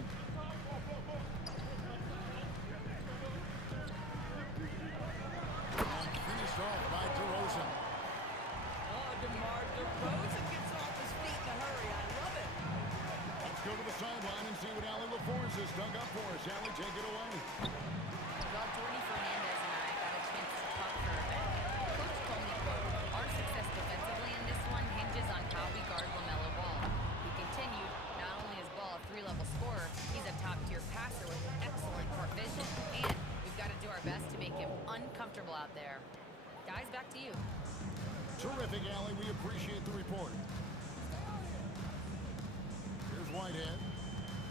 DeRozan. And finished off by DeRozan. Oh, DeMar DeRozan gets off his feet in a hurry. I love it. Let's go to the sideline and see what Allie LaForce has dug up for us. Allie, take it away. Well, Jordy Fernandez and I got a chance to talk for a bit. Coach told me, quote, "Our success defensively in this one hinges on how we guard LaMelo Ball." He continued, "Not only is Ball a three-level scorer, he's a top-tier passer with excellent court vision, and we've got to do our best to make him uncomfortable out there." Guys, back to you. Terrific, Allie. We appreciate the report. Here's Whitehead.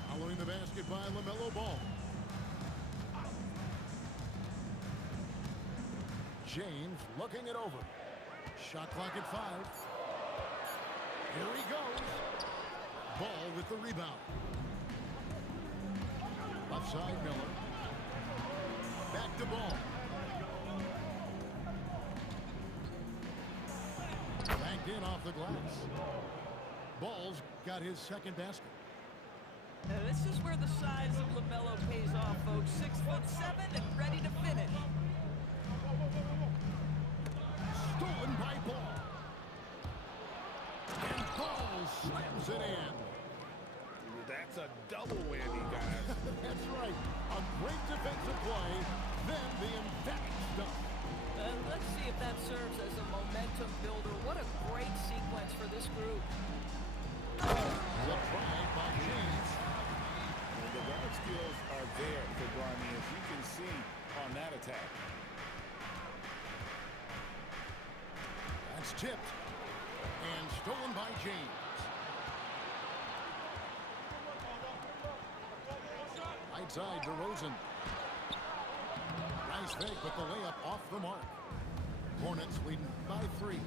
Following the basket by LaMelo Ball. James looking it over. Shot clock at 5. Here he goes. Ball with the rebound. Left side, Miller. Back to Ball. Banked in off the glass. Ball's got his second basket. Now, this is where the size of LaMelo pays off, folks. 6'7" and ready to finish. Stolen by Ball. And Ball slams it in. That's a double whammy, guys. That's right. A great defensive play, then the emphatic dunk. Let's see if that serves as a momentum builder. What a great sequence for this group. The try by James. And the guard skills are there for Garney, as you can see on that attack. That's tipped and stolen by James. Right side, DeRozan. Nice fake, but the layup off the mark. Hornets leading by 3.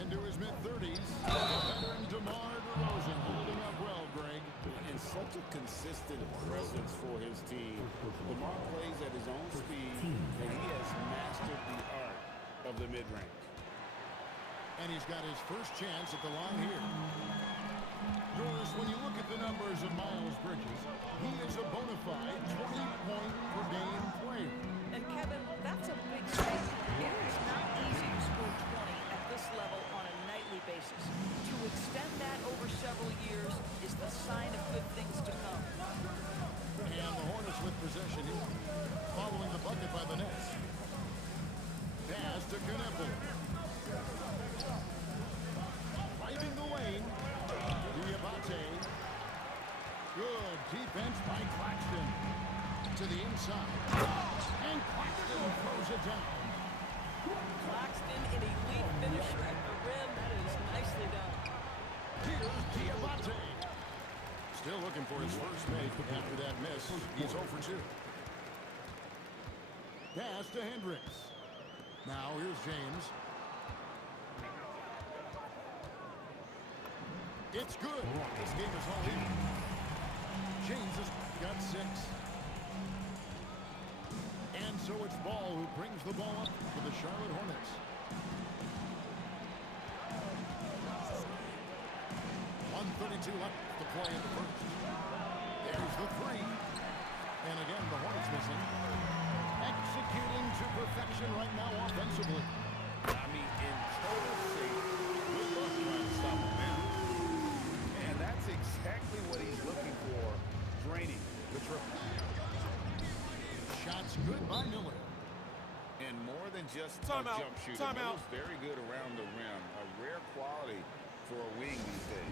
Into his mid-30s, the veteran DeMar DeRozan holding up well, Greg. And such a consistent presence for his team. DeMar plays at his own speed, and he has mastered the art of the mid-range. And he's got his first chance at the line here. Doris, when you look at the numbers of Miles Bridges, he is a bona fide 20-point-per-game player. And Kevin, that's a big statement. It is not easy to score 20 at this level on a nightly basis. To extend that over several years is the sign of good things to come. And the Hornets with possession here, following the bucket by the Nets. Pass to Kneppel. Driving the lane. Diabate. Good defense by Claxton. To the inside. And Claxton throws it down. Claxton, an elite finisher at the rim. That is nicely done. Here's Diabate. Still looking for his first make after that miss. He's 0 for 2. Pass to Hendricks. Now here's James. It's good. This game is all in. James has got 6. And so it's Ball who brings the ball up for the Charlotte Hornets. 1:32 left to play in the first. There's the 3. And again, the Hornets missing. Executing to perfection right now offensively. I mean, in total shape. Good luck trying to stop him now. And that's exactly what he's looking for, draining the triple. Shots good by Miller. And more than just Timeout. a jump shooter. Timeout. Miller's very good around the rim. A rare quality for a wing these days.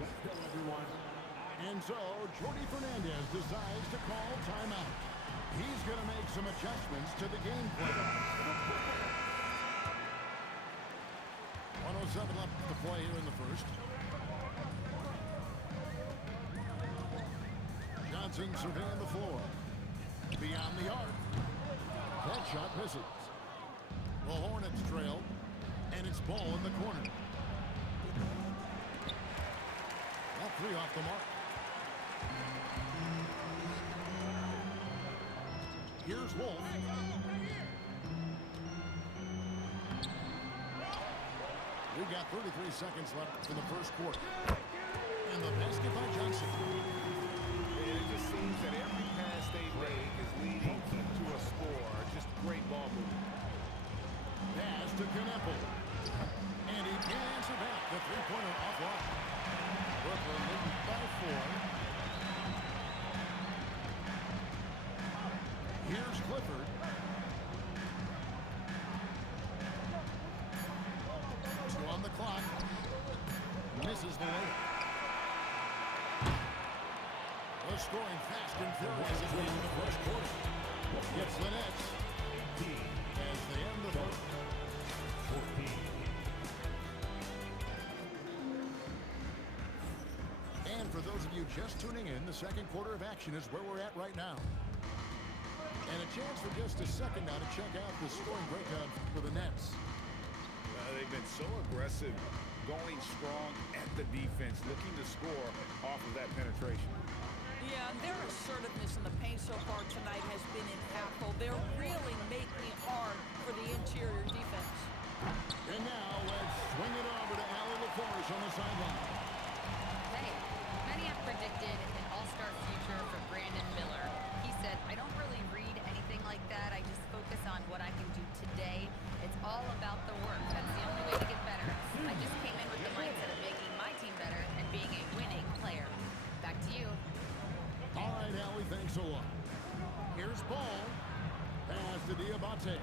And so, Jordy Fernandez decides to call timeout. He's going to make some adjustments to the game plan. 1:07 left to play here in the first. Johnson surveying the floor. Beyond the arc. That shot misses. The Hornets trail, and it's Ball in the corner. All 3 off the mark. Here's Wolf. We got 33 seconds left in the first quarter. And the basket by Johnson. And it just seems that every pass they make is leading to a score. Just great ball movement. Pass to Kneppel. And he can't answer back. The three-pointer offline. Brooklyn leading by 4. Here's Clifford. 2 on the clock. Misses the layup. They're scoring fast and furious as we end the first quarter. It's the Nets as they end the first. And for those of you just tuning in, the second quarter of action is where we're at right now. And a chance for just a second now to check out the scoring breakdown for the Nets. They've been so aggressive, going strong at the defense, looking to score off of that penetration. Yeah, their assertiveness in the paint so far tonight has been impactful. They're really making it hard for the interior defense. And now let's swing it over to Allen LaForge on the sideline. Hey, many have predicted an all-star future for Brandon Miller. He said, I don't really read anything like that. I just focus on what I can do today. It's all about the work. That's the only way to get better. I just came in with the mindset of making my team better and being a winning player. Back to you. All right, Allie, thanks a lot. Here's Ball. Pass to Diabate.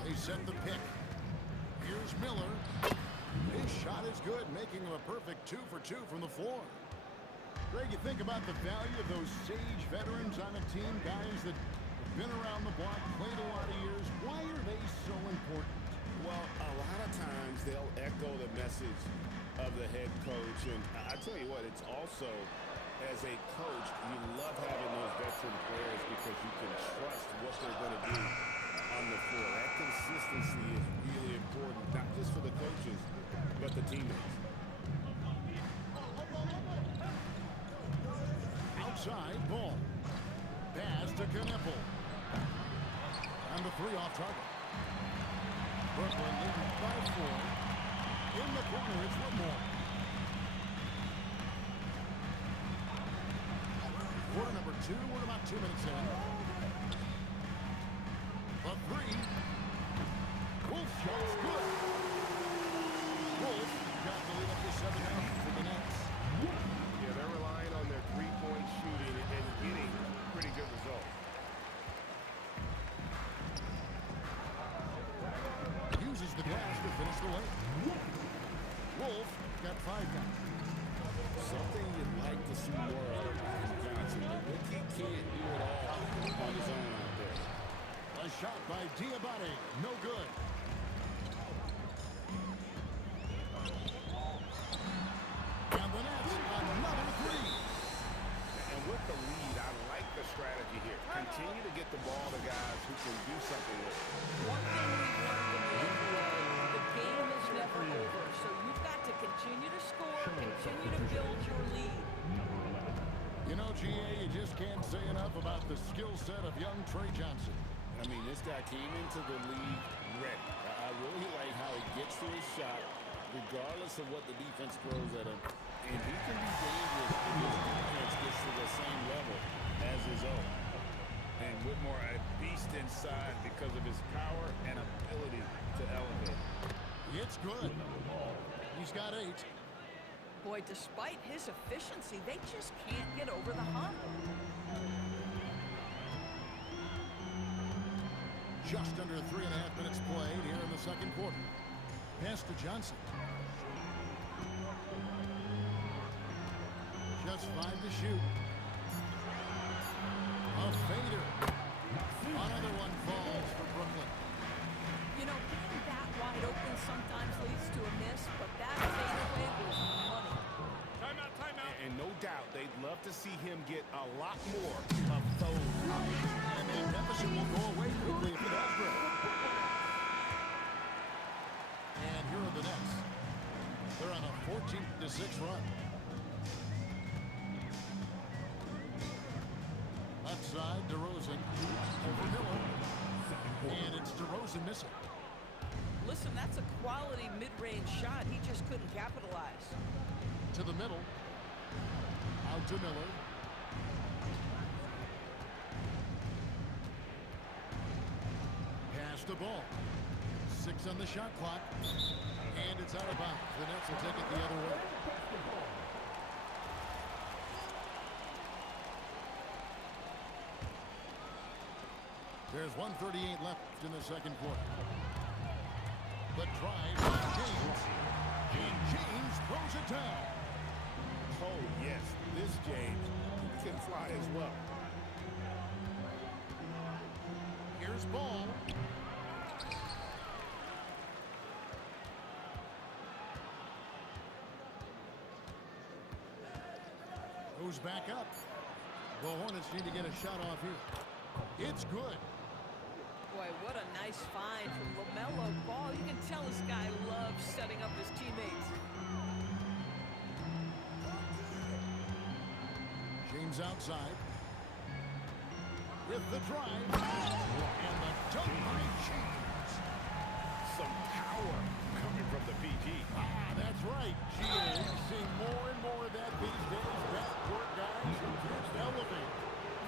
They set the pick. Here's Miller. His shot is good, making him a perfect 2 for 2 from the floor. Greg, you think about the value of those sage veterans on a team, guys that have been around the block, played a lot of years. Why are they so important? Well, a lot of times they'll echo the message of the head coach. And I tell you what, it's also, as a coach, you love having those veteran players because you can trust what they're going to do on the floor. That consistency is really important, not just for the coaches, but the teammates. Outside, Ball. Pass to Kneppel. And the 3 off target. Brooklyn leading by 4. In the corner, it's Whitmore. Quarter number 2, we're about 2 minutes in. A 3. Wolf shot's good. Wolf got the lead up to 7 now for the Nets. Yeah, they're relying on their three-point shooting and getting pretty good results. Uses the glass to finish the way. Wolf got 5 now. Something you'd like to see more of from Johnson, but he can't do it all on his own out there. A shot by Diabate, no good. And the Nets, another 3. And with the lead, I like the strategy here. Continue to get the ball to guys who can do something with it. One thing we've learned in the NBA, the game is never over. So you've got to continue to score, continue to build your lead. You know, GA, you just can't say enough about the skill set of young Trey Johnson. I mean, this guy came into the league ready. I really like how he gets to his shot, regardless of what the defense throws at him. And he can be dangerous if his defense gets to the same level as his own. And Whitmore, a beast inside because of his power and ability to elevate. It's good. He's got 8. Boy, despite his efficiency, they just can't get over the hump. Just under 3.5 minutes played here in the second quarter. Pass to Johnson. Just 5 to shoot. A fader. Another one falls for Brooklyn. You know, getting that wide open sometimes leads to a miss, but that fadeaway was money. Timeout. And no doubt, they'd love to see him get a lot more of those. And that deficit will go away quickly if it does break. And here are the Nets. They're on a 14-6 run. Left side, DeRozan over Miller. And it's DeRozan missing. Listen, that's a quality mid-range shot. He just couldn't capitalize. to the middle. Out to Miller. Pass the ball. 6 on the shot clock. And it's out of bounds. The Nets will take it the other way. There's 1:38 left in the second quarter. The drive by James. And James throws it down. Oh, yes. This James can fly as well. Here's Ball. Goes back up. The Hornets need to get a shot off here. It's good. Boy, what a nice find from LaMelo Ball. You can tell this guy loves setting up his teammates. James outside. With the drive. And the dunk by James. Some power coming from the PG. That's right. You're seeing more and more of that these days. Backcourt guys who just elevate.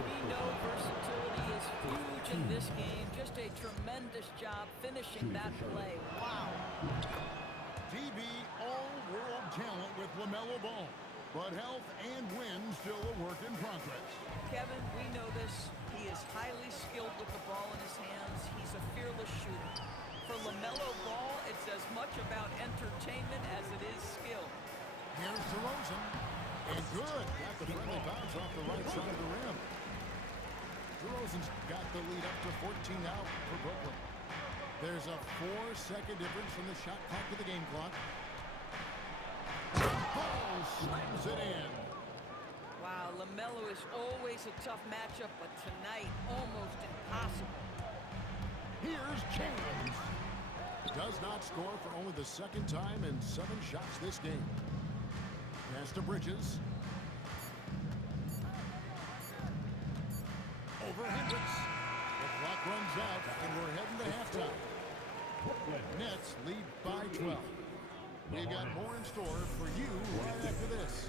We know versatility is huge in this game. Just a tremendous job finishing that play. Wow. DB all-world talent with LaMelo Ball. But health and win still a work in progress. Kevin, we know this. He is highly skilled with the ball in his hands. He's a fearless shooter. For LaMelo Ball, it's as much about entertainment as it is skill. Here's DeRozan. And good. Got the friendly bounce off the right side of the rim. DeRozan's got the lead up to 14 now for Brooklyn. There's a 4-second difference from the shot clock to the game clock. Ball slams it in. Wow, LaMelo is always a tough matchup, but tonight, almost impossible. Here's James. Does not score for only the second time in 7 shots this game. Pass to Bridges. Over Hendricks. The clock runs out, and we're heading to halftime. Nets lead by 12. We got more in store for you right after this.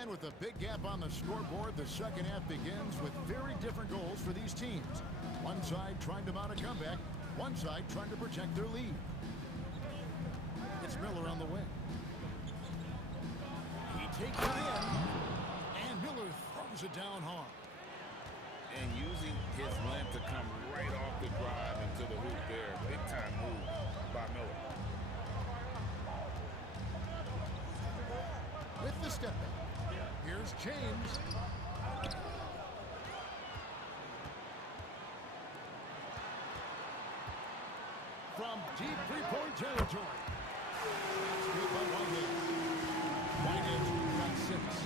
And with a big gap on the scoreboard, the second half begins with very different goals for these teams. One side trying to mount a comeback, one side trying to protect their lead. It's Miller on the way. He takes it in, and Miller throws it down hard. And using his length to come right off the drive into the hoop there. Big time move by Miller. With the step back, here's James. From deep three-point territory. That's good by Whitehead. Whitehead's got 6.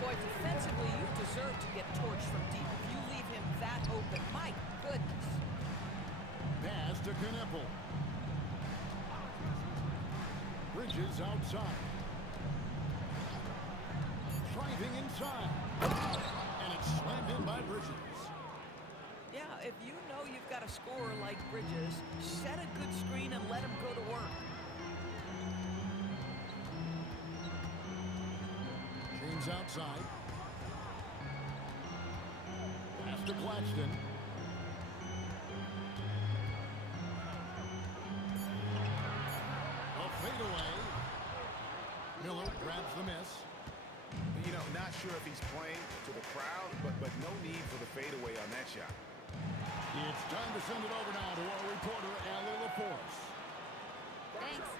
Boy, defensively, you deserve to get torched from deep. If you leave him that open, my goodness. Pass to Knueppel. Bridges outside. Driving inside. And it's slammed in by Bridges. Yeah, if you know you've got a scorer like Bridges, set a good screen and let him go to work. James outside. Pass to Claxton. A fadeaway. Miller grabs the miss. You know, not sure if he's playing to the crowd, but no need for the fadeaway on that shot. It's time to send it over now to our reporter, Allie LaForce. Thanks.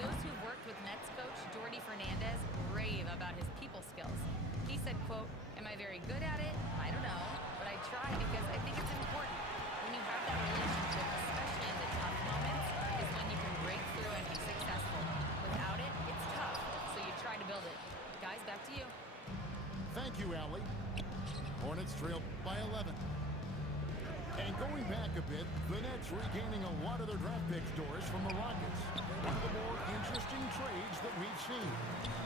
Those who've worked with Nets coach Jordi Fernandez rave about his people skills. He said, quote, "Am I very good at it? I don't know, but I try because I think it's important. When you have that relationship, especially in the tough moments, is when you can break through and be successful. Without it, it's tough, so you try to build it." Guys, back to you. Thank you, Allie. Hornets trailed by 11. And going back a bit, the Nets regaining a lot of their draft pick stores from the Rockets. One of the more interesting trades that we've seen.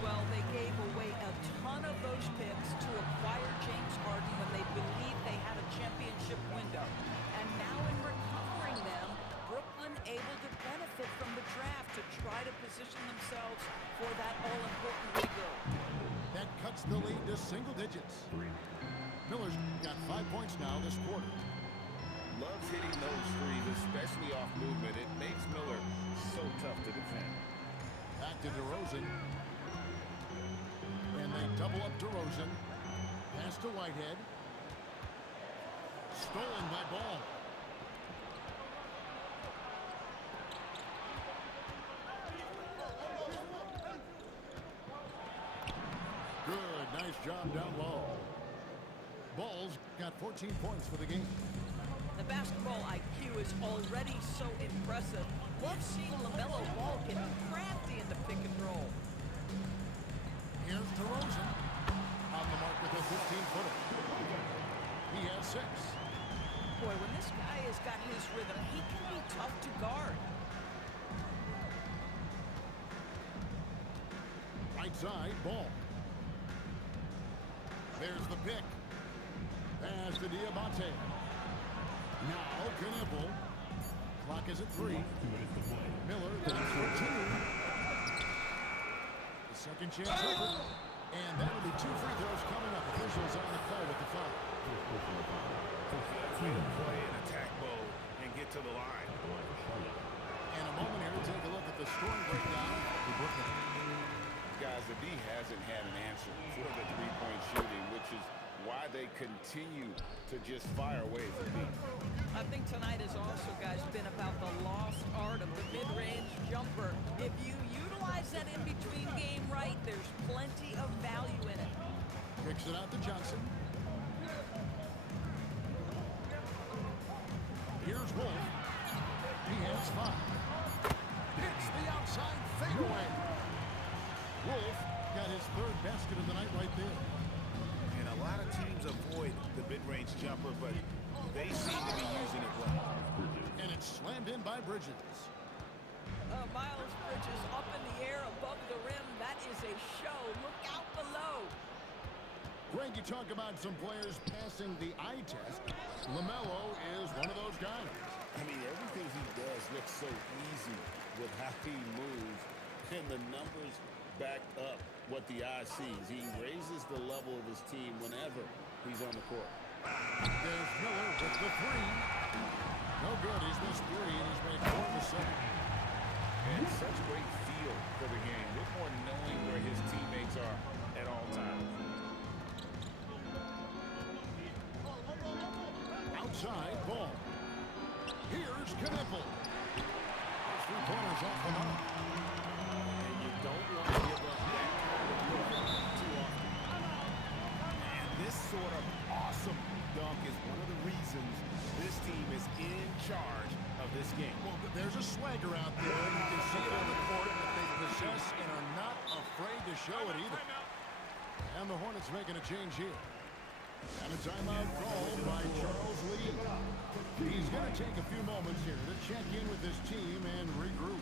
Well, they gave away a ton of those picks to acquire James Harden when they believed they had a championship window. And now in recovering them, Brooklyn able to benefit from the draft to try try to position themselves for that all-important rebuild. That cuts the lead to single digits. Miller's got 5 points now this quarter. Loves hitting those threes, especially off movement. It makes Miller so tough to defend. Back to DeRozan. And they double up DeRozan. Pass to Whitehead. Stolen by Ball. Good, nice job down low. Ball's got 14 points for the game. The basketball IQ is already so impressive. Love seeing LaMelo Ball get crafty in the pick and roll. Here's DeRozan on the mark with a 15-footer. He has 6. Boy, when this guy has got his rhythm, he can be tough to guard. Right side, Ball. There's the pick. Pass to Diamante. Now Knueppel. Clock is at 3. Miller thinks for 2. The second chance over. And that'll be 2 free throws coming up. Officials on the call with the foul. Play in attack mode and get to the line. In a moment here, take a look at the scoring breakdown for Brooklyn. Guys, the D hasn't had an answer for the three-point shooting, which is why they continue to just fire away from deep. I think tonight has also, guys, been about the lost art of the mid-range jumper. If you utilize that in-between game right, there's plenty of value in it. Kicks it out to Johnson. Here's Wolf. He has 5. Hits the outside fadeaway. Wolf got his 3rd basket of the night right there. And a lot of teams avoid the mid-range jumper, but they seem to be using it well. And it's slammed in by Bridges. Miles Bridges up in the air above the rim. That is a show. Look out below. Greg, you talk about some players passing the eye test. LaMelo is one of those guys. I mean, everything he does looks so easy with how he moves, and the numbers back up what the eye sees. He raises the level of his team whenever he's on the court. There's Miller with the 3. No good. He's missed 3, and he's made 4 of the 7. And such great feel for the game. With more knowing where his teammates are at all times. Outside, Ball. Here's Knueppel. His 3-pointers off the mark. And you don't want to give up that kind of look too often. And this sort of awesome dunk is one of the reasons this team is in charge of this game. Well, there's a swagger out there. You can see it on the court that they possess and are not afraid to show it either. And the Hornets making a change here. And a timeout called by Charles Lee. He's going to take a few moments here to check in with his team and regroup.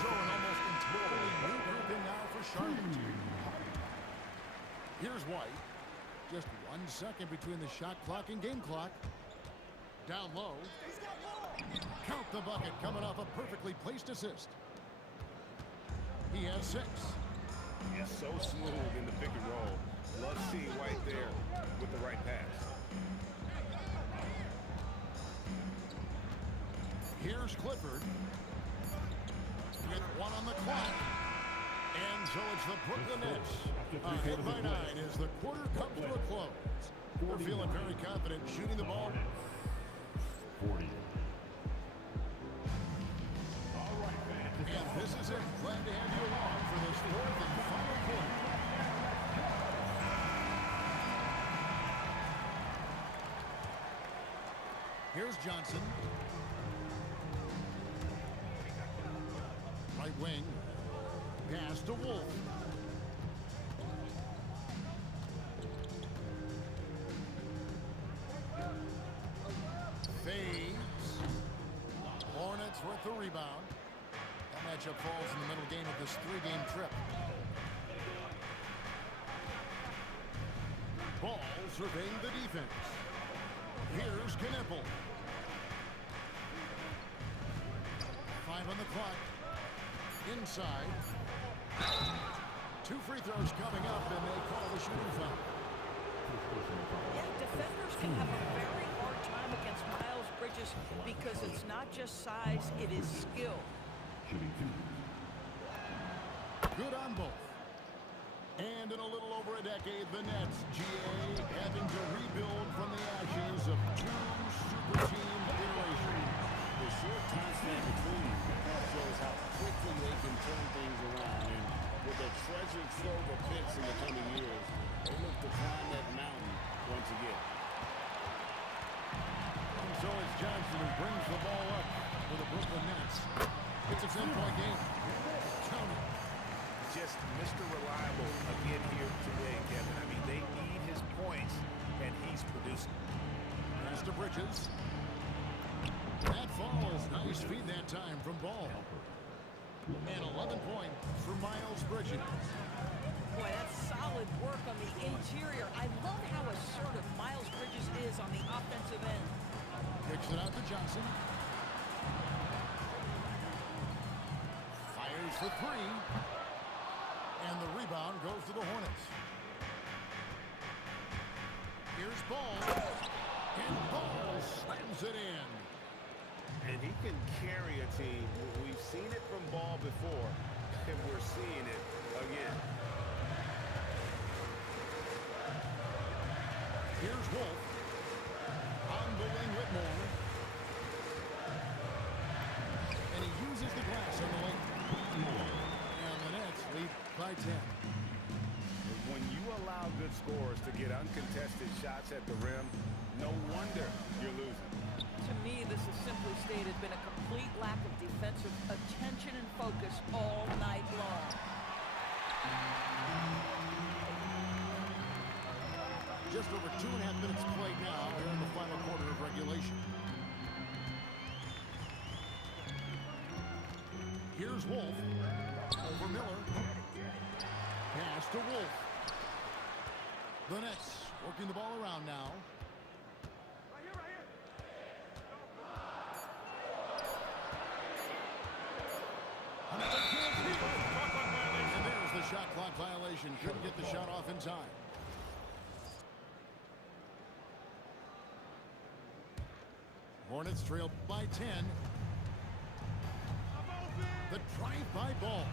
So an almost entirely new grouping now for Charlotte. Here's White. Just 1 second between the shot clock and game clock. Down low. Count the bucket coming off a perfectly placed assist. He has 6. He's so smooth in the pick and roll. Love seeing White there with the right pass. Here's Clifford. With 1 on the clock. And so it's the Brooklyn Nets. Ahead by 9 as the quarter comes to a close. We're feeling very confident shooting the ball. 40. And this is it. Glad to have you along for this 4th and final quarter. Here's Johnson. Right wing. Pass to Wolf. Fades. Hornets with the rebound. That matchup falls in the middle game of this 3-game trip. Ball surveying the defense. Here's Knippel. 5 on the clock. Inside. 2 free throws coming up, and they call the shooting foul. Yeah, defenders can have a very hard time against Miles Bridges because it's not just size, it is skill. Shooting 2. Good on both. And in a little over a decade, the Nets, GA, having to rebuild from the ashes of 2 super team iterations. The short time span between shows how quickly they can turn things around. And with a treasured trove of picks in the coming years, they look to climb that mountain once again. And so it's Johnson who brings the ball up for the Brooklyn Nets. It's a 10-point game. Count it. Just Mr. Reliable again here today, Kevin. I mean, they need his points, and he's producing. Pass to Bridges. That falls. Nice feed that time from Ball. And 11 points for Miles Bridges. Boy, that's solid work on the interior. I love how assertive Miles Bridges is on the offensive end. Kicks it out to Johnson. Fires for 3. And the rebound goes to the Hornets. Here's Ball. And Ball slams it in. And he can carry a team. We've seen it from Ball before, and we're seeing it again. Here's Wolf. On the wing, Whitmore. And he uses the glass on the wing. And the Nets lead by 10. When you allow good scorers to get uncontested shots at the rim, no wonder you're losing. To me, this has simply stated been a complete lack of defensive attention and focus all night long. Just over 2.5 minutes played now here in the final quarter of regulation. Here's Wolf. Over Miller. Pass to Wolf. The Nets working the ball around now. Another chance here. And there's the shot clock violation. Couldn't get the shot off in time. Hornets trail by 10. The drive-by Ball.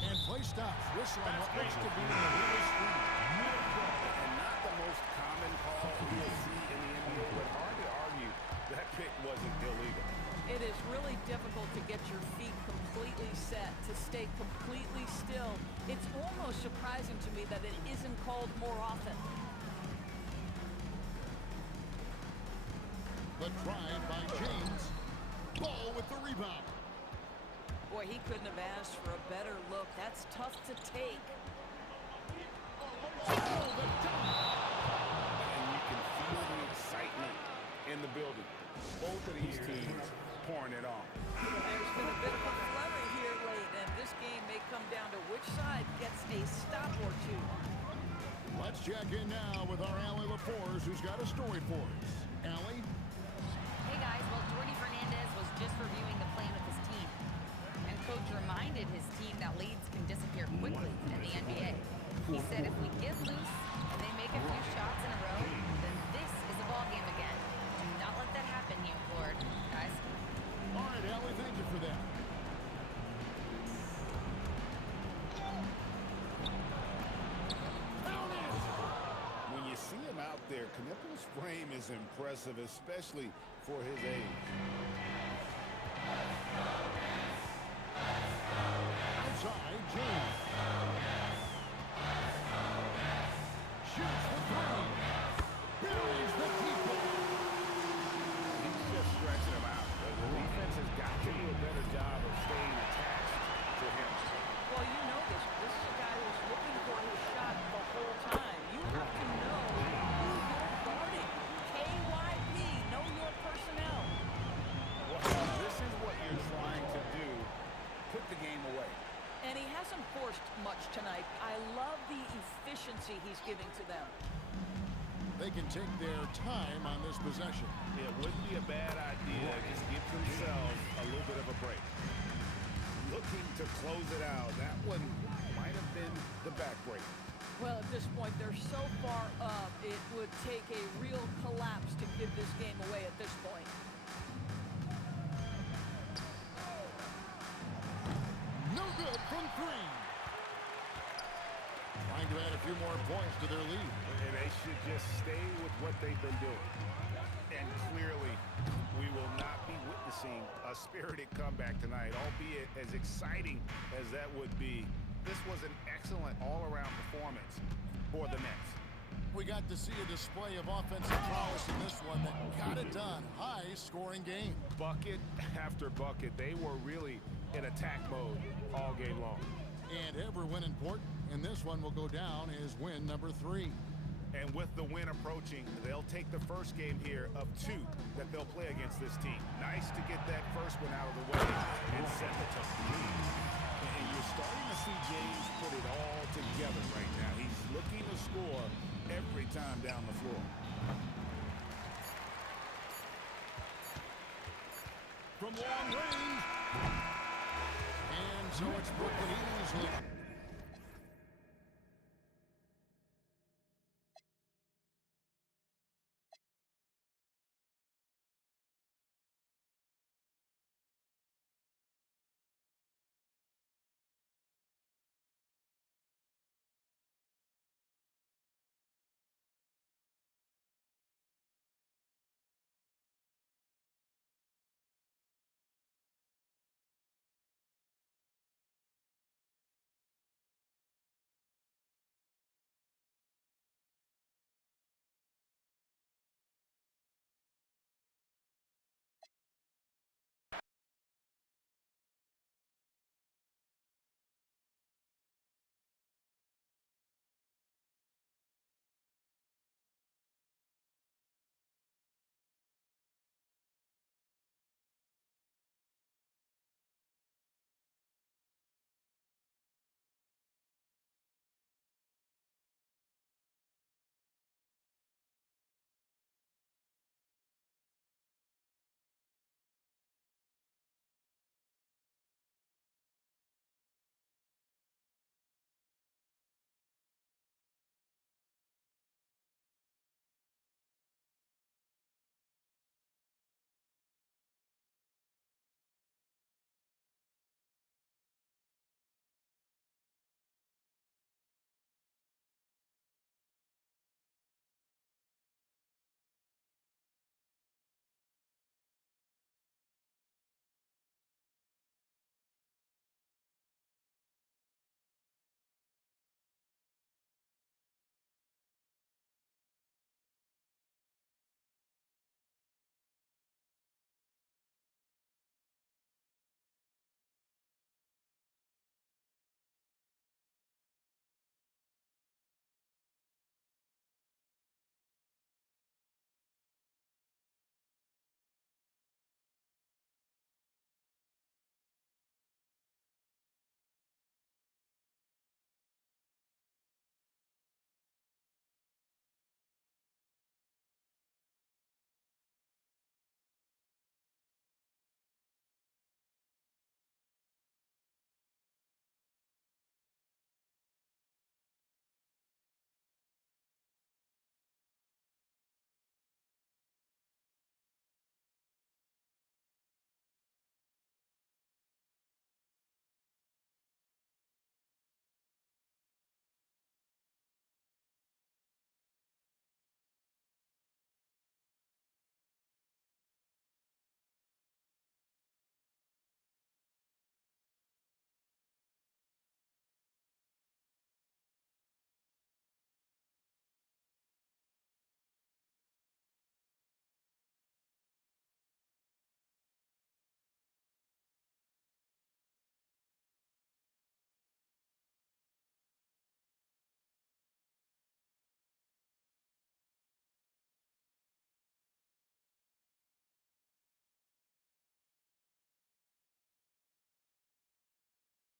And play stops. Whistle on what looks to be the realest screen. And not the most common call you'll see in the NBA, but hard to argue that pick wasn't illegal. It is really difficult to get your feet completely set, to stay completely still. It's almost surprising to me that it isn't called more often. The drive by James. Ball with the rebound. Boy, he couldn't have asked for a better look. That's tough to take. Oh, the dunk. And you can feel the excitement in the building. Both of these teams pouring it on. There's been a bit of a flurry here late, and this game may come down to which side gets a stop or two. Let's check in now with our Allie LaForce, who's got a story for us. Allie? Hey guys, well, Jordi Fernandez was just reviewing the plan with his team. And coach reminded his team that leads can disappear quickly in the NBA. He said if we get loose and they make a few shots in a row, then this is a ball game again. Do not let that happen, he implored. Guys. All right, Allie, thank you for that. When you see him out there, Knippel's frame is impressive, especially for his age. Outside, James. Shoots for 3. Buries the deep ball. He's just stretching him out. The defense has got to do a better job of staying attached to him. Well, you know this. This is a guy who's looking for his shot the whole time. You have to know who you're guarding. KYP, know your personnel. Well, this is what you're trying to do. Put the game away. And he hasn't forced much tonight. I love the efficiency he's giving to them. They can take their time on this possession. It wouldn't be a bad idea. Just give themselves a little bit of a break. Looking to close it out. That one might have been the back break. Well, at this point, they're so far up, it would take a real collapse to give this game away at this point. No good from three. Trying to add a few more points to their lead. And they should just stay with what they've been doing. And clearly, we will not be witnessing a spirited comeback tonight, albeit as exciting as that would be. This was an excellent all-around performance for the Nets. We got to see a display of offensive prowess in this one that got it done. High-scoring game. Bucket after bucket. They were really in attack mode all game long. And every win important, and this one will go down as win number 3. And with the win approaching, they'll take the first game here of 2 that they'll play against this team. Nice to get that first one out of the way and set the tone. And you're starting to see James put it all together right now. He's looking to score every time down the floor. From long range. And so it's Brooklyn easily.